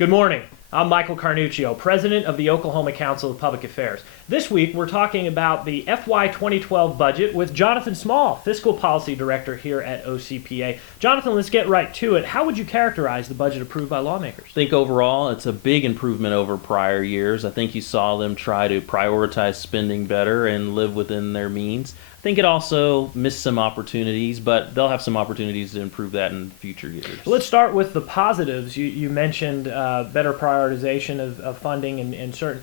Good morning. I'm Michael Carnuccio, President of the Oklahoma Council of Public Affairs. This week, we're talking about the FY 2012 budget with Jonathan Small, Fiscal Policy Director here at OCPA. Jonathan, let's get right to it. How would you characterize the budget approved by lawmakers? I think overall it's a big improvement over prior years. I think you saw them try to prioritize spending better and live within their means. I think it also missed some opportunities, but they'll have some opportunities to improve that in future years. Let's start with the positives. You mentioned better prioritization of funding and certain.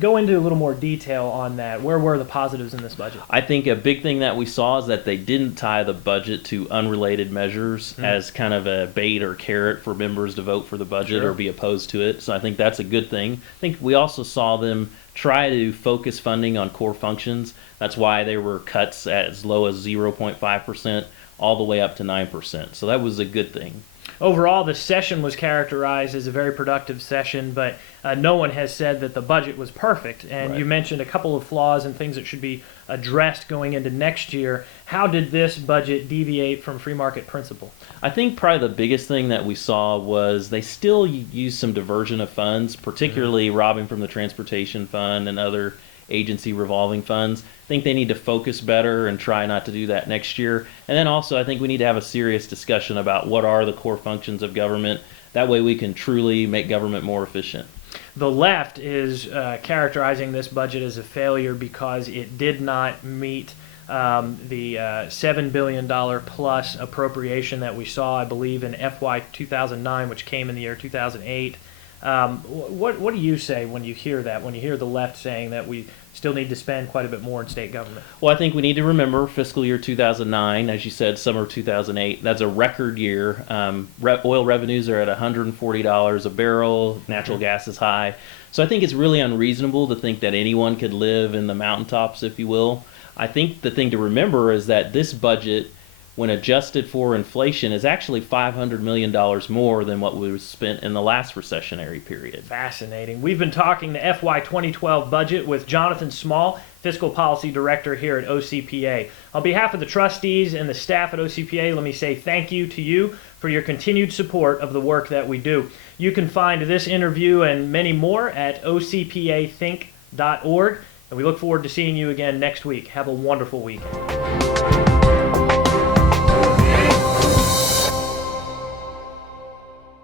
Go into a little more detail on that. Where were the positives in this budget? I think a big thing that we saw is that they didn't tie the budget to unrelated measures as kind of a bait or carrot for members to vote for the budget or be opposed to it. So I think that's a good thing. I think we also saw them try to focus funding on core functions. That's why there were cuts as low as 0.5% all the way up to 9%. So that was a good thing. Overall, the session was characterized as a very productive session, but no one has said that the budget was perfect. And you mentioned a couple of flaws and things that should be addressed going into next year. How did this budget deviate from free market principle? I think probably the biggest thing that we saw was they still used some diversion of funds, particularly robbing from the transportation fund and other agency revolving funds. I think they need to focus better and try not to do that next year. And then also I think we need to have a serious discussion about what are the core functions of government. That way we can truly make government more efficient. The left is characterizing this budget as a failure because it did not meet the $7 billion plus appropriation that we saw, I believe, in FY 2009, which came in the year 2008. What do you say when you hear that, when you hear the left saying that we still need to spend quite a bit more in state government? Well, I think we need to remember fiscal year 2009, as you said, summer 2008. That's a record year. Oil revenues are at $140 a barrel. Natural gas is high. So I think it's really unreasonable to think that anyone could live in the mountaintops, if you will. I think the thing to remember is that this budget, when adjusted for inflation, is actually $500 million more than what was spent in the last recessionary period. Fascinating. We've been talking the FY 2012 budget with Jonathan Small, Fiscal Policy Director here at OCPA. On behalf of the trustees and the staff at OCPA, let me say thank you to you for your continued support of the work that we do. You can find this interview and many more at ocpathink.org, and we look forward to seeing you again next week. Have a wonderful weekend.